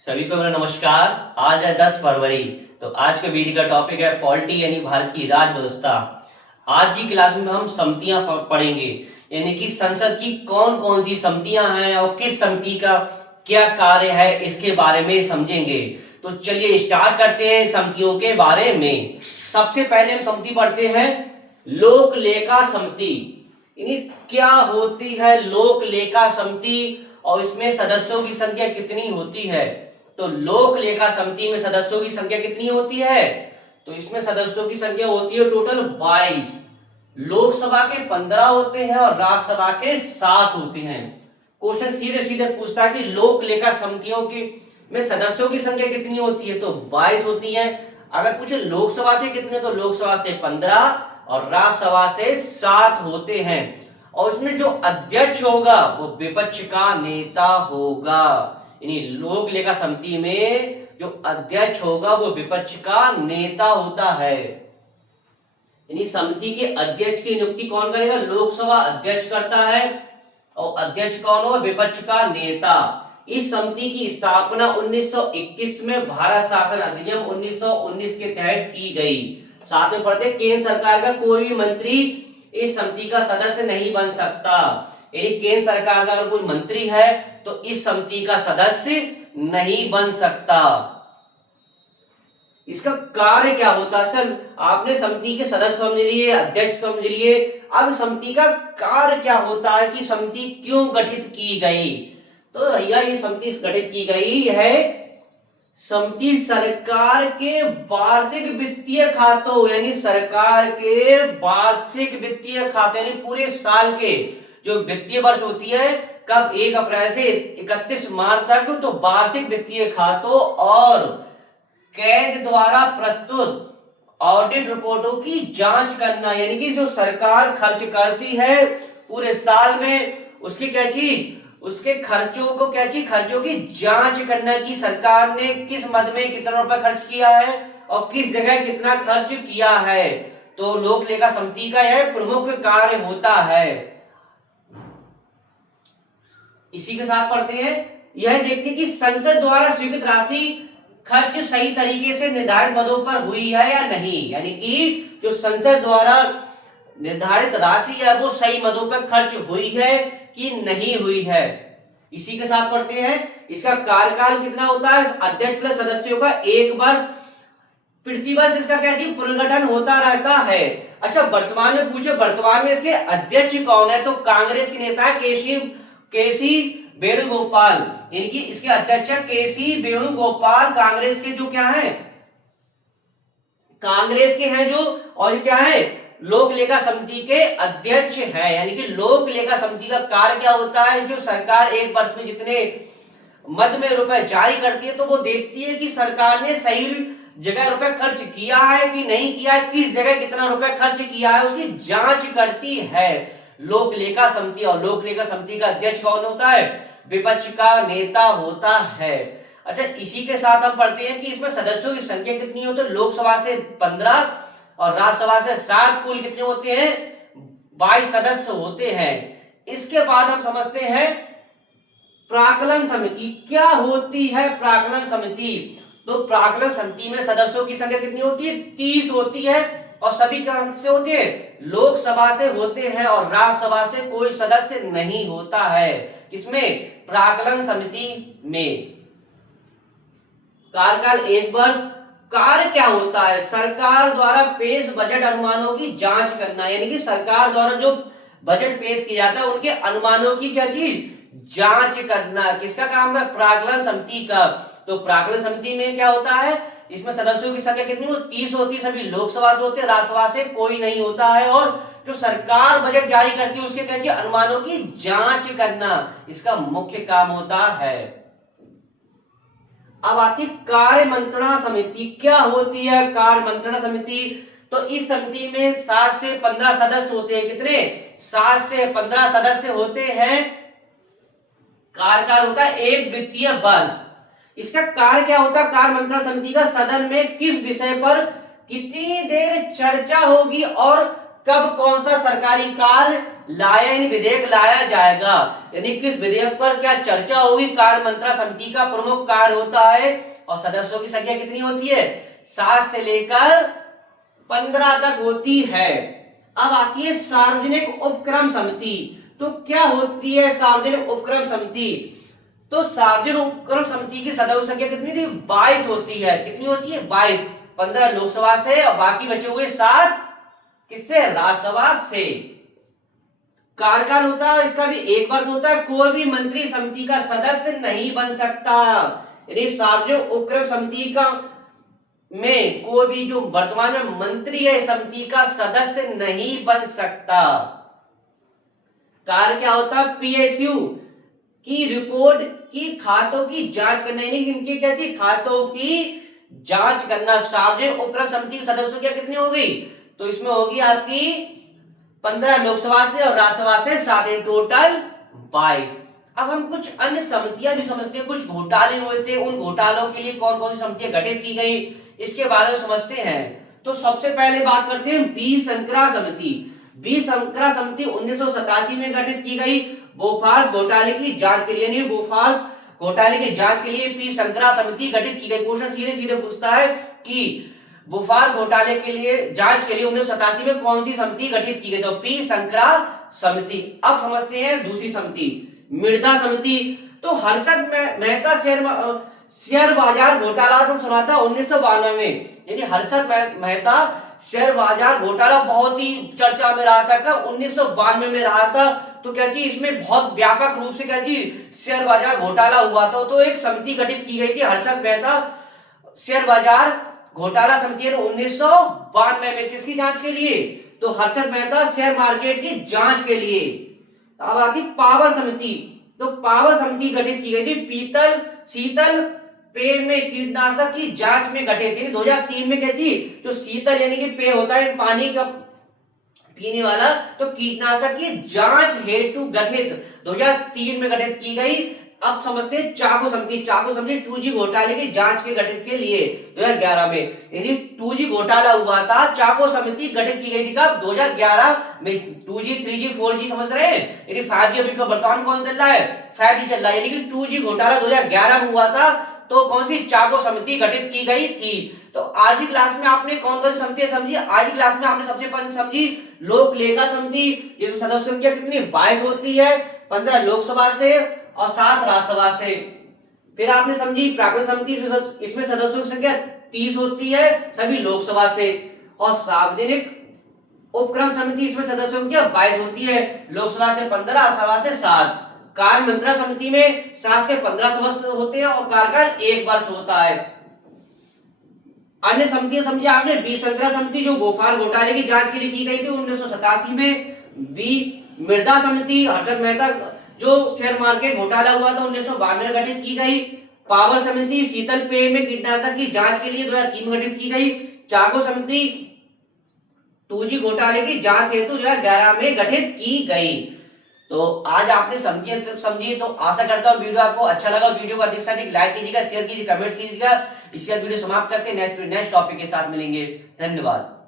सभी को मेरा नमस्कार। आज है 10 फरवरी। तो आज के वीडियो का टॉपिक है पॉलिटी यानी भारत की राज व्यवस्था। आज की क्लास में हम समितियां पढ़ेंगे, यानी कि संसद की कौन कौन सी समितियां हैं और किस समिति का क्या कार्य है इसके बारे में समझेंगे। तो चलिए स्टार्ट करते हैं समितियों के बारे में। सबसे पहले हम समिति पढ़ते हैं लोक लेखा समिति। यानी क्या होती है लोक लेखा समिति और इसमें सदस्यों की संख्या कितनी होती है। तो लोक लेखा समिति में सदस्यों की संख्या कितनी होती है, तो इसमें सदस्यों की संख्या होती है टोटल 22। लोकसभा के 15 होते हैं और राज्यसभा के 7 होते हैं। क्वेश्चन सीधे सीधे पूछता है कि लोक लेखा समितियों की में सदस्यों की संख्या कितनी होती है, तो 22 होती है। अगर पूछे लोकसभा से कितने, तो लोकसभा से 15 और राज्यसभा से 7 होते हैं। और उसमें जो अध्यक्ष होगा वो विपक्ष का नेता होगा। यानी लोक लेखा समिति में जो अध्यक्ष होगा वो विपक्ष का नेता होता है। यानी समिति के अध्यक्ष की नियुक्ति कौन करेगा, लोकसभा अध्यक्ष करता है। और अध्यक्ष कौन होगा, विपक्ष का नेता। इस समिति की स्थापना 1921 में भारत शासन अधिनियम 1919 के तहत की गई। साथ में पढ़ते केंद्र सरकार का कोई भी मंत्री इस समिति का सदस्य नहीं बन सकता। यानी केंद्र सरकार का अगर कोई मंत्री है तो इस समिति का सदस्य नहीं बन सकता। इसका कार्य क्या होता है, चल आपने समिति के सदस्य समझ लिए, अध्यक्ष समझ लिए, अब समिति का कार्य क्या होता है कि समिति क्यों गठित की गई। तो भैया ये समिति गठित की गई है, समिति सरकार के वार्षिक वित्तीय खातों यानी सरकार के वार्षिक वित्तीय खाते यानी पूरे साल के जो वित्तीय वर्ष होती है, कब 1 अप्रैल से 31 मार्च तक, तो वार्षिक वित्तीय खातों और कैग द्वारा प्रस्तुत ऑडिट रिपोर्टों की जांच करना। यानी कि जो सरकार खर्च करती है पूरे साल में, उसकी क्या चीज, उसके खर्चों को क्या चीज, खर्चों की जांच करना कि सरकार ने किस मद में कितना रुपया खर्च किया है और किस जगह कितना खर्च किया है। तो लोक लेखा समिति का यह प्रमुख कार्य होता है। इसी के साथ पढ़ते हैं, यह देखते कि संसद द्वारा स्वीकृत राशि खर्च सही तरीके से निर्धारित मदों पर हुई है या नहीं। यानी कि जो संसद द्वारा निर्धारित राशि है वो सही मदों पर खर्च हुई है कि नहीं हुई है। इसी के साथ पढ़ते हैं, इसका कार्यकाल कितना होता है, अध्यक्ष प्लस सदस्यों का 1 वर्ष, प्रतिवर्ष इसका क्या जी पुनर्गठन होता रहता है। अच्छा वर्तमान में पूछे, वर्तमान में इसके अध्यक्ष कौन है, तो कांग्रेस के नेता है केसी वेणुगोपाल। यानी कि इसके अध्यक्ष केसी वेणुगोपाल कांग्रेस के जो क्या है, कांग्रेस के हैं जो, और क्या है लोक लेखा समिति के अध्यक्ष है। यानी कि लोक लेखा समिति का कार्य क्या होता है, जो सरकार 1 वर्ष में जितने मद में रुपए जारी करती है तो वो देखती है कि सरकार ने सही जगह रुपए खर्च किया है कि नहीं किया है, किस जगह कितना रुपए खर्च किया है, उसकी जांच करती है लोक लेखा समिति। और लोक लेखा समिति का अध्यक्ष कौन होता है, विपक्ष का नेता होता है। अच्छा इसी के साथ हम पढ़ते हैं कि इसमें सदस्यों की संख्या कितनी होती है, लोकसभा से 15 और राज्यसभा से 7, कुल कितने होते हैं, 22 सदस्य होते हैं। इसके बाद हम समझते हैं प्राक्कलन समिति क्या होती है। प्राक्कलन समिति, तो प्राक्कलन समिति में सदस्यों की संख्या कितनी होती है, 30 होती है और सभी कहां से होते हैं, लोकसभा से होते हैं और राज्यसभा से कोई सदस्य नहीं होता है। किसमें, प्राक्कलन समिति में। कार्यकाल 1 वर्ष। कार्य क्या होता है, सरकार द्वारा पेश बजट अनुमानों की जांच करना। यानी कि सरकार द्वारा जो बजट पेश किया जाता है उनके अनुमानों की क्या चीज, जांच करना। किसका काम है, प्राक्कलन समिति का। तो प्राक्कलन समिति में क्या होता है, इसमें सदस्यों की संख्या कितनी होती, 30 होती है, सभी लोकसभा से होते हैं, राज्यसभा से कोई नहीं होता है। और जो सरकार बजट जारी करती है उसके क्या चीज, अनुमानों की जांच करना, इसका मुख्य काम होता है। अब आती कार्य मंत्रणा समिति क्या होती है। कार्य मंत्रणा समिति, तो इस समिति में 7 से 15 सदस्य होते हैं। कितने, 7 से 15 सदस्य होते हैं। कार्यकाल होता है 1 वित्तीय वर्ष। इसका कार्य क्या होता है, कार्य मंत्रणा समिति का सदन में किस विषय पर कितनी देर चर्चा होगी और कब कौन सा सरकारी कार्य लाया यानी विधेयक लाया जाएगा, यानी किस विधेयक पर क्या चर्चा होगी, कार्य मंत्रणा समिति का प्रमुख कार्य होता है। और सदस्यों की संख्या कितनी होती है, 7 से लेकर 15 तक होती है। अब आती है सार्वजनिक उपक्रम समिति। तो क्या होती है सार्वजनिक उपक्रम समिति, तो सार्वजनिक उपक्रम समिति की सदस्य संख्या कितनी थी, 22 होती है। कितनी होती है, 22। 15 लोकसभा से और बाकी बचे हुए 7 किससे, राज्यसभा से। कार्यकाल होता है इसका भी 1 वर्ष होता है। कोई भी मंत्री समिति का सदस्य नहीं बन सकता, यानी सार्वजनिक उपक्रम समिति का में कोई भी जो वर्तमान में मंत्री है समिति का सदस्य नहीं बन सकता। कार्य क्या होता है, पीएसयू की रिपोर्ट की खातों की जांच करना, यानी इनकी क्या थी, खातों की जांच करना। सार्वजनिक उपक्रम समिति के सदस्यों क्या कितनी होगी, तो इसमें होगी आपकी 15 लोकसभा से और राज्यसभा से 7, इन टोटल 22। अब हम कुछ अन्य समितियां भी समझते हैं, कुछ घोटाले हुए थे, उन घोटालों के लिए कौन कौन सी समितियां गठित की गई इसके बारे में समझते हैं। तो सबसे पहले बात करते हैं बी शंकरा समिति। बी शंकरा समिति 1987 में गठित की गई बोफोर्स घोटाले की जांच के लिए, नहीं बोफोर्स घोटाले की जांच के लिए पी शंकरा समिति गठित की गई। क्वेश्चन सीधे सीधे पूछता है कि बोफोर्स घोटाले के लिए जांच के लिए 1987 में कौन सी समिति गठित की गई, तो पी शंकरा समिति। अब समझते हैं दूसरी समिति मिर्धा समिति। तो हर्षद मेहता शेयर बाजार घोटाला तो सुना था 1992 में, यानी हर्षद मेहता शेयर बाजार घोटाला बहुत ही चर्चा में रहा था। कब, 1992 में रहा था। तो क्या जी इसमें बहुत व्यापक रूप से क्या जी शेयर बाजार घोटाला हुआ था। तो एक समिति गठित की गई थी हर्षद मेहता शेयर बाजार घोटाला समिति ने 1992 में, किसकी जांच के लिए, तो हर्षद मेहता शेयर मार्केट की जांच के लिए। अब आती पावर समिति। तो पावर समिति गठित की गई थी शीतल पेय में कीटनाशक की जांच में गठित थी 2003 में। क्या थी, जो शीतल यानी कि पेय होता है पानी का पीने वाला, तो कीटनाशक की जांच हेतु गठित 2003 में गठित की गई। अब समझते हैं चाको समिति। चाको समिति 2G घोटाले की जांच के गठित के लिए 2011 में, यदि 2G घोटाला हुआ था चाको समिति गठित की गई थी कब, 2011 में। 2G 3G 4G समझ रहे हैं, यानी 5G अभी का वर्तमान कौन चल रहा है, 5G चल रहा है, यानी कि 2G घोटाला 2011 में हुआ था। तो कौन सी, चाको समिति गठित की गई थी। तो आज की क्लास में आपने कौन कौन सी समिति समझी, आज की क्लास में आपने सबसे पहले समझी लोक लेखा समिति, जिसमें सदस्य संख्या कितनी 22 होती है, 15 लोकसभा से और 7 राज्यसभा से। फिर आपने समझी प्राकृतिक समिति, इसमें सदस्यों की संख्या 30 होती है, सभी लोकसभा से। और सार्वजनिक उपक्रम समिति, इसमें सदस्यों की संख्या 22 होती है, लोकसभा से 15, राज्यसभा से 7। कार्य मंत्रणा समिति में 7 से 15 सदस्य होते हैं और कार्यकाल 1 वर्ष होता है। अन्य समितियां समझी आपने, बी शंकरा समिति जो बोफोर्स घोटाले की जांच के लिए की गई थी 1987 में। बी मिर्धा समिति हर्षद मेहता जो शेयर मार्केट घोटाला हुआ था 1992 में गठित की गई। पावर समिति शीतल पेय में कीटनाशक की जांच के लिए 2003 में गठित की गई। चाको समिति 2G घोटाले की जांच हेतु 2011 में गठित की गई। तो आज आपने समझी, तो आशा करता हूँ वीडियो आपको अच्छा लगा। वीडियो को अधिक से अधिक लाइक कीजिएगा, शेयर कीजिए, कमेंट कीजिएगा। इसके बाद वीडियो समाप्त करते हैं, नेक्स्ट टॉपिक के साथ मिलेंगे। धन्यवाद।